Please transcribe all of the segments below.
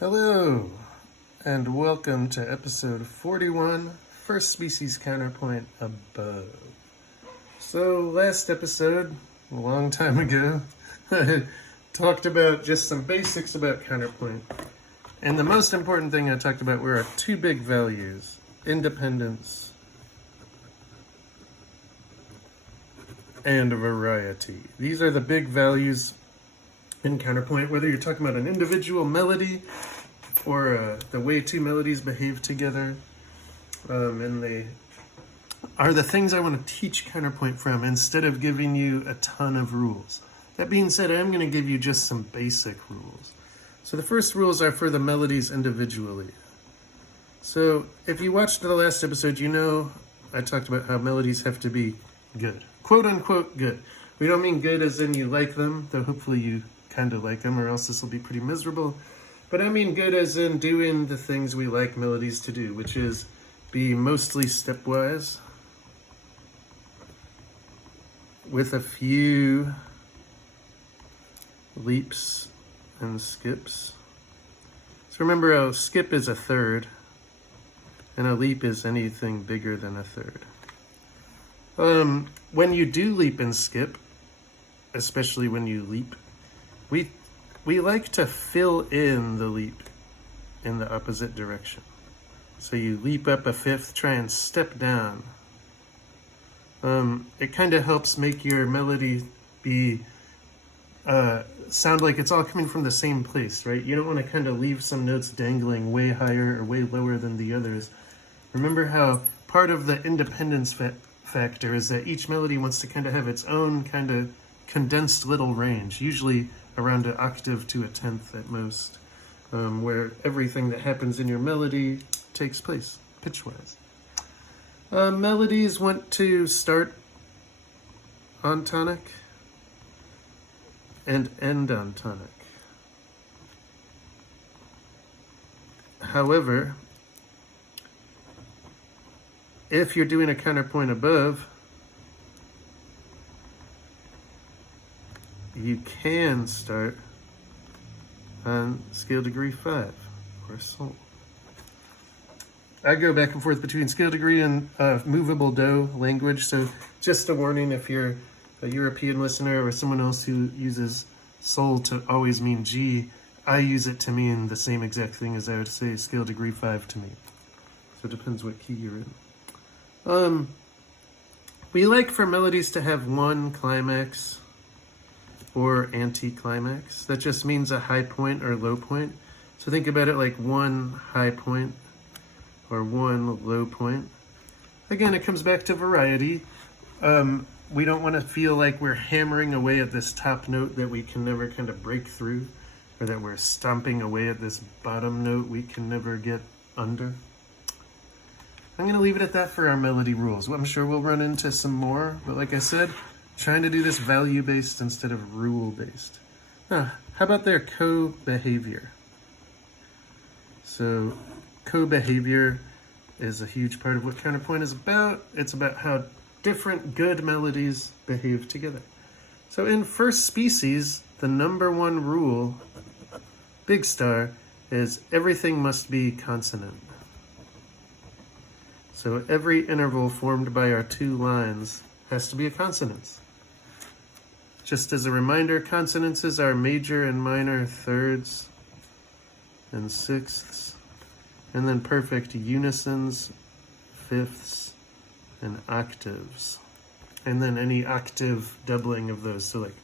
Hello, and welcome to episode 41, First Species Counterpoint Above. So, last episode, a long time ago, I talked about just some basics about counterpoint. And the most important thing I talked about were our two big values, independence and variety. These are the big values in counterpoint, whether you're talking about an individual melody or the way two melodies behave together. And they are the things I want to teach counterpoint from instead of giving you a ton of rules. That being said, I am going to give you just some basic rules. So the first rules are for the melodies individually. So if you watched the last episode, you know I talked about how melodies have to be good. Quote unquote good. We don't mean good as in you like them, though hopefully you kind of like them, or else this will be pretty miserable. But I mean good as in doing the things we like melodies to do, which is be mostly stepwise, with a few leaps and skips. So remember, a skip is a third, and a leap is anything bigger than a third. When you do leap and skip, especially when you leap, we like to fill in the leap in the opposite direction. So you leap up a fifth, try and step down. It kind of helps make your melody be sound like it's all coming from the same place, right? You don't want to kind of leave some notes dangling way higher or way lower than the others. Remember how part of the independence factor is that each melody wants to kind of have its own kind of condensed little range, usually around an octave to a tenth at most, where everything that happens in your melody takes place, pitch-wise. Melodies want to start on tonic and end on tonic. However, if you're doing a counterpoint above, you can start on scale degree 5 or sol. I go back and forth between scale degree and movable do language, so just a warning if you're a European listener or someone else who uses sol to always mean G, I use it to mean the same exact thing as I would say scale degree 5 to me. So it depends what key you're in. We like for melodies to have one climax or anticlimax. That just means a high point or low point. So think about it like one high point or one low point. Again, it comes back to variety. We don't want to feel like we're hammering away at this top note that we can never kind of break through, or that we're stomping away at this bottom note we can never get under. I'm going to leave it at that for our melody rules. I'm sure we'll run into some more, but like I said, trying to do this value-based instead of rule-based. How about their co-behavior? So co-behavior is a huge part of what counterpoint is about. It's about how different good melodies behave together. So in first species, the number one rule, big star, is everything must be consonant. So every interval formed by our two lines has to be a consonance. Just as a reminder, consonances are major and minor thirds and sixths, and then perfect unisons, fifths, and octaves. And then any octave doubling of those, so like,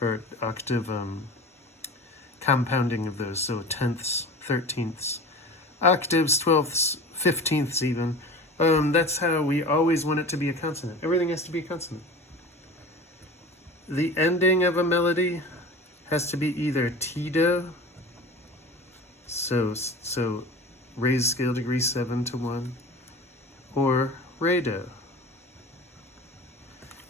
or octave compounding of those, so tenths, thirteenths, octaves, twelfths, fifteenths even. That's how we always want it to be a consonant. Everything has to be a consonant. The ending of a melody has to be either T-do, so raise scale degree 7 to 1, or Re-do.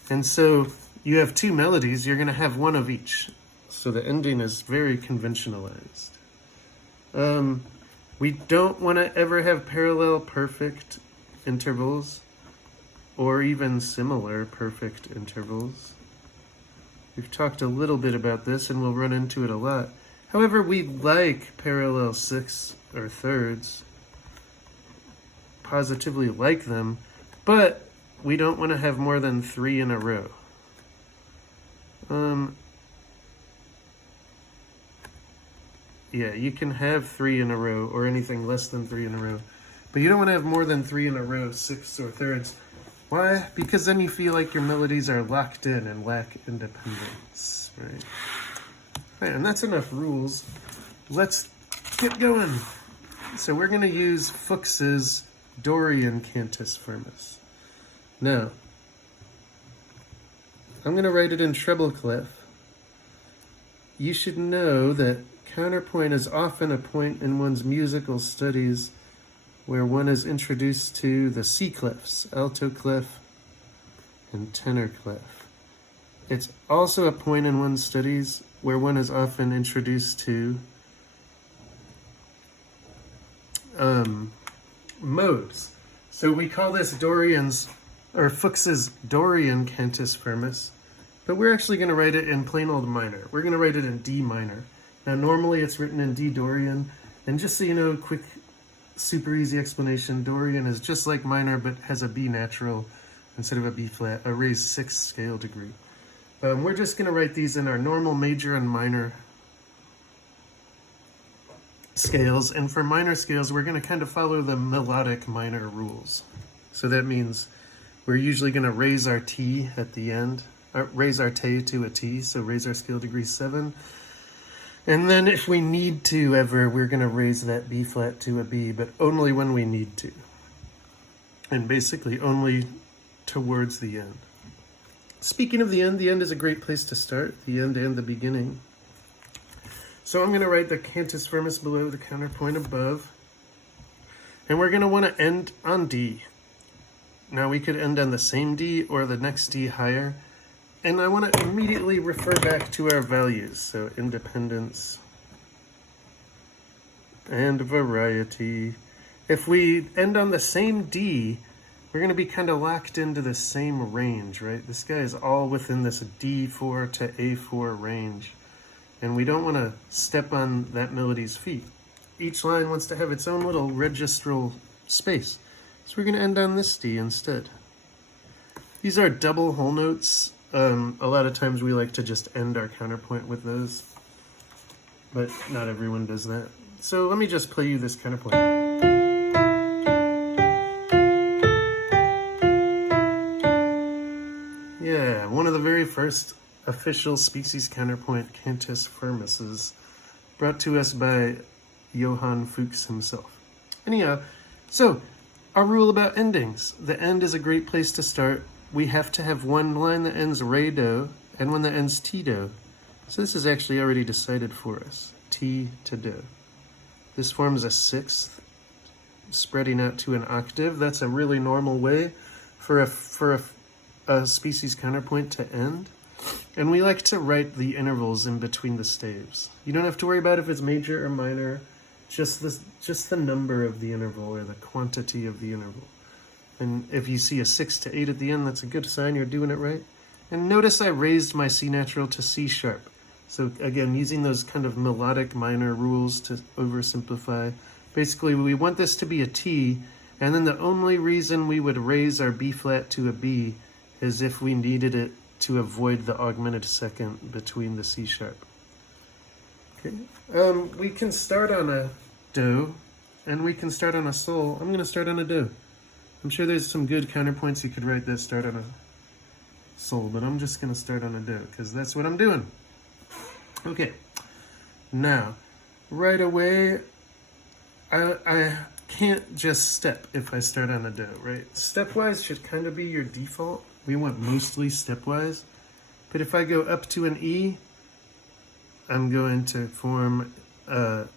And so you have two melodies, you're going to have one of each. So the ending is very conventionalized. We don't want to ever have parallel perfect intervals or even similar perfect intervals. We've talked a little bit about this and we'll run into it a lot. However, we like parallel sixths or thirds, positively like them, but we don't want to have more than 3 in a row. Yeah, you can have 3 in a row or anything less than 3 in a row, but you don't want to have more than 3 in a row, sixths or thirds. Why? Because then you feel like your melodies are locked in and lack independence, right? Right, and that's enough rules. Let's get going. So we're going to use Fuchs's Dorian Cantus Firmus. Now, I'm going to write it in treble clef. You should know that counterpoint is often a point in one's musical studies where one is introduced to the C clefs, alto clef and tenor clef. It's also a point in one's studies where one is often introduced to modes. So we call this Dorian's, or Fuchs's Dorian Cantus Firmus, but we're actually going to write it in plain old minor. We're going to write it in D minor. Now normally it's written in D Dorian, and just so you know, quick, super easy explanation, Dorian is just like minor but has a B natural instead of a B flat, a raised 6th scale degree. We're just going to write these in our normal major and minor scales, and for minor scales we're going to kind of follow the melodic minor rules. So that means we're usually going to raise our T at the end, raise our Te to a T, so raise our scale degree 7. And then if we need to ever, we're going to raise that B flat to a B, but only when we need to. And basically only towards the end. Speaking of the end is a great place to start, the end and the beginning. So I'm going to write the Cantus Firmus below, the counterpoint above. And we're going to want to end on D. Now we could end on the same D or the next D higher. And I want to immediately refer back to our values. So independence and variety. If we end on the same D, we're going to be kind of locked into the same range, right? This guy is all within this D4 to A4 range. And we don't want to step on that melody's feet. Each line wants to have its own little registral space. So we're going to end on this D instead. These are double whole notes. A lot of times we like to just end our counterpoint with those, but not everyone does that. So let me just play you this counterpoint. Yeah, one of the very first official species counterpoint Cantus Firmuses, brought to us by Johann Fuchs himself. Anyhow, so our rule about endings. The end is a great place to start. We have to have one line that ends re do and one that ends ti do. So this is actually already decided for us. Ti to do. This forms a 6th, spreading out to an octave. That's a really normal way for a species counterpoint to end. And we like to write the intervals in between the staves. You don't have to worry about if it's major or minor, just the number of the interval or the quantity of the interval. And if you see a 6 to 8 at the end, that's a good sign you're doing it right. And notice I raised my C natural to C sharp. So again, using those kind of melodic minor rules to oversimplify. Basically, we want this to be a T, and then the only reason we would raise our B flat to a B is if we needed it to avoid the augmented second between the C sharp. Okay. We can start on a do, and we can start on a sol. I'm going to start on a do. I'm sure there's some good counterpoints you could write that start on a sol, but I'm just going to start on a do, because that's what I'm doing. Okay. Now, right away, I can't just step if I start on a do, right? Stepwise should kind of be your default. We want mostly stepwise. But if I go up to an E, I'm going to form a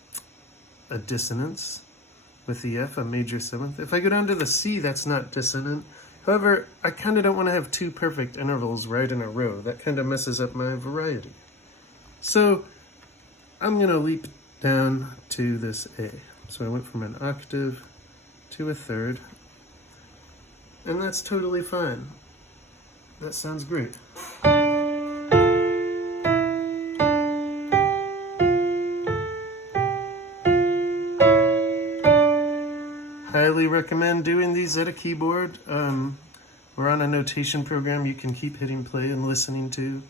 dissonance with the F, a major 7th. If I go down to the C, that's not dissonant. However, I kind of don't want to have 2 perfect intervals right in a row. That kind of messes up my variety. So I'm going to leap down to this A. So I went from an octave to a 3rd. And that's totally fine. That sounds great. highly recommend doing these at a keyboard. We're on a notation program you can keep hitting play and listening to.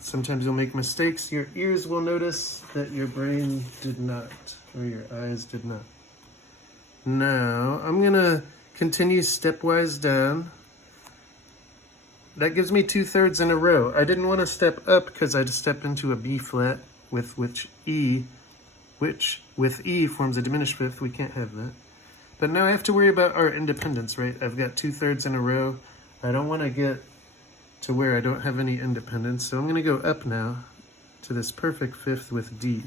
Sometimes you'll make mistakes. Your ears will notice that your brain did not, or your eyes did not. Now, I'm gonna continue stepwise down. That gives me 2/3 in a row. I didn't want to step up because I'd step into a B flat with which with E forms a diminished fifth. We can't have that. But now I have to worry about our independence, right? I've got 2/3 in a row. I don't want to get to where I don't have any independence, so I'm going to go up now to this perfect fifth with D.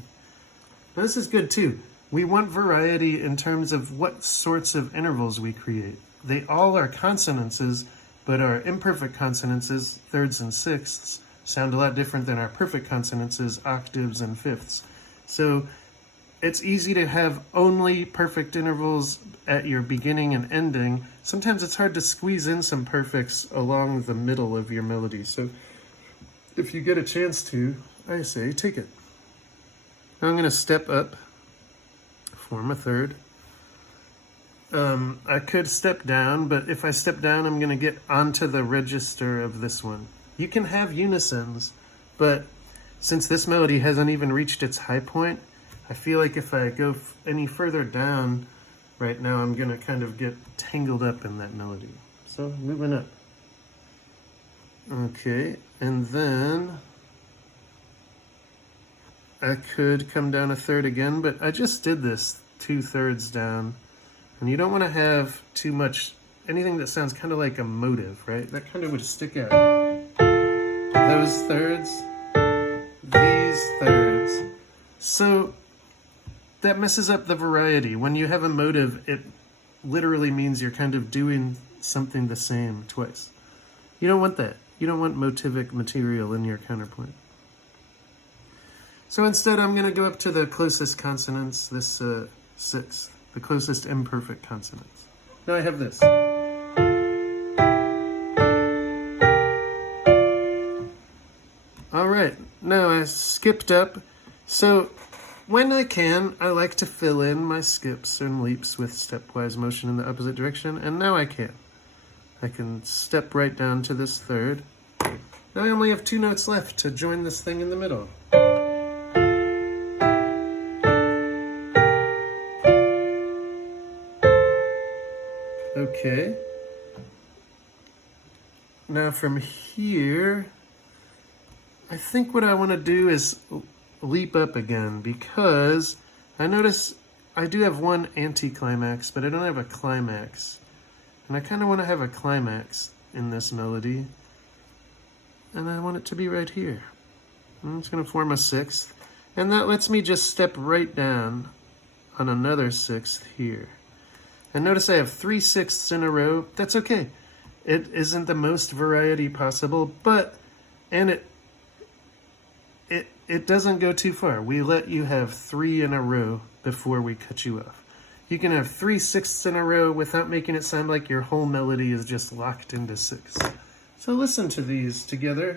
Now this is good too. We want variety in terms of what sorts of intervals we create. They all are consonances, but our imperfect consonances, thirds and sixths, sound a lot different than our perfect consonances, octaves and fifths. So it's easy to have only perfect intervals at your beginning and ending. Sometimes it's hard to squeeze in some perfects along the middle of your melody. So if you get a chance to, I say take it. Now I'm going to step up, form a third. I could step down, but if I step down, I'm going to get onto the register of this one. You can have unisons, but since this melody hasn't even reached its high point, I feel like if I go any further down right now, I'm going to kind of get tangled up in that melody. So moving up. Okay, and then I could come down a third again, but I just did this 2/3 down. And you don't want to have too much, anything that sounds kind of like a motive, right? That kind of would stick out. Those thirds, these thirds. So that messes up the variety. When you have a motive, it literally means you're kind of doing something the same twice. You don't want that. You don't want motivic material in your counterpoint. So instead, I'm going to go up to the closest consonants, this sixth, the closest imperfect consonants. Now I have this. All right, now I skipped up. So when I can, I like to fill in my skips and leaps with stepwise motion in the opposite direction, and now I can. I can step right down to this third. Now I only have 2 notes left to join this thing in the middle. Okay. Now from here, I think what I want to do is leap up again, because I notice I do have one anticlimax, but I don't have a climax. And I kind of want to have a climax in this melody. And I want it to be right here. I'm just going to form a sixth. And that lets me just step right down on another sixth here. And notice I have 3 sixths in a row. That's okay. It isn't the most variety possible, but, and it doesn't go too far. We let you have 3 in a row before we cut you off. You can have 3 sixths in a row without making it sound like your whole melody is just locked into 6. So listen to these together.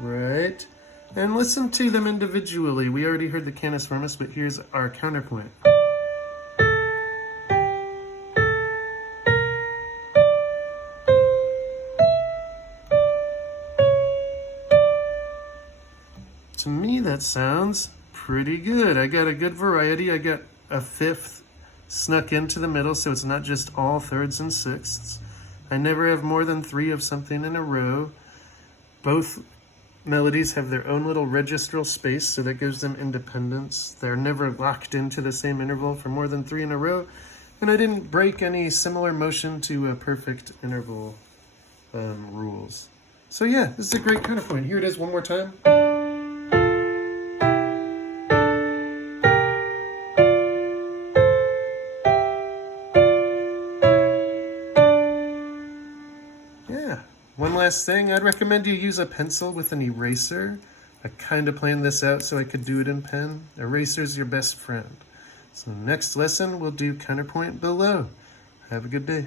Right, and listen to them individually. We already heard the Canis Firmus, but here's our counterpoint. To me, that sounds pretty good. I got a good variety. I got a fifth snuck into the middle, so it's not just all thirds and sixths. I never have more than 3 of something in a row. Both melodies have their own little registral space, so that gives them independence. They're never locked into the same interval for more than 3 in a row. And I didn't break any similar motion to a perfect interval rules. So yeah, this is a great counterpoint. Here it is one more time. One last thing, I'd recommend you use a pencil with an eraser. I kind of planned this out so I could do it in pen. Eraser's your best friend. So next lesson, we'll do counterpoint below. Have a good day.